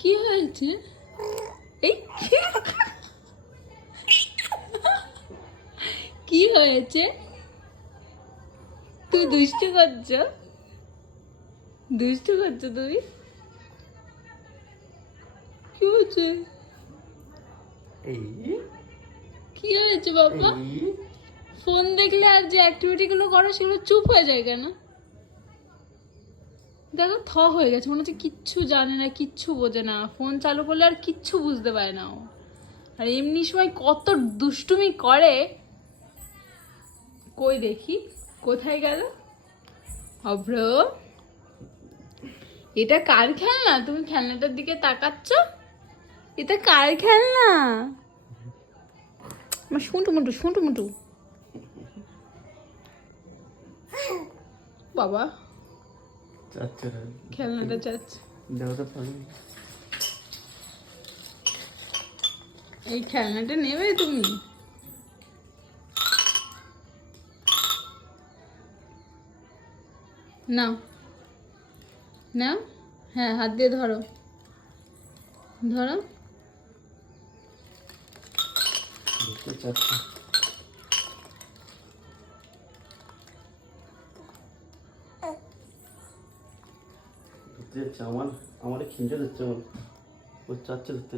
কি হয়েছে? এই কি হয়েছে? তুই দুষ্টু করছো? দুষ্টু করছো তুমি? কি হয়েছে? এই কি হয়েছে বাবা? এই ফোন দেখলে আর যে অ্যাক্টিভিটি গুলো করো সেগুলো চুপ হয়ে যায় কেন? দেখো হয়ে গেছে, মনে হচ্ছে কিচ্ছু জানে না, কিচ্ছু বোঝে না। ফোন চালু করলে আর কিচ্ছু বুঝতে পারে না ও। আর এমনি সময় কত দুষ্টুমি করে। কই দেখি, কোথায় গেল অভ্র? এটা কার খেলনা? তুমি খেলনাটার দিকে তাকাচ্ছ? এটা কার খেলনা? আমার শুন্টু মুটু, শুন্টু মুটু। বাবা চাচ্ছে না। খেলনাটা চাচ্ছে। দেখো তো পারি। এই খেলনাটা নেবে তুমি? নাও নাও, হ্যাঁ হাত দিয়ে ধরো, ধরো। দেখতে চাচ্ছে। ধরতে যাচ্ছে আমার খিঞ্জে দিচ্ছে আমার। ও চাচ্ছে ধরতে।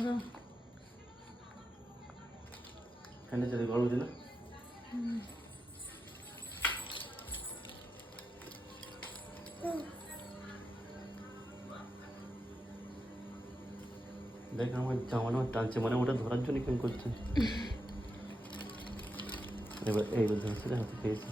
ধরো। ফ্যানটা চালিয়ে গরম হচ্ছে না? দেখ আমার জামাটা আমার টানছে, মানে ওটা ধরার জন্য কেমন করছে। এবার ধরছে, হাতে পেয়েছে।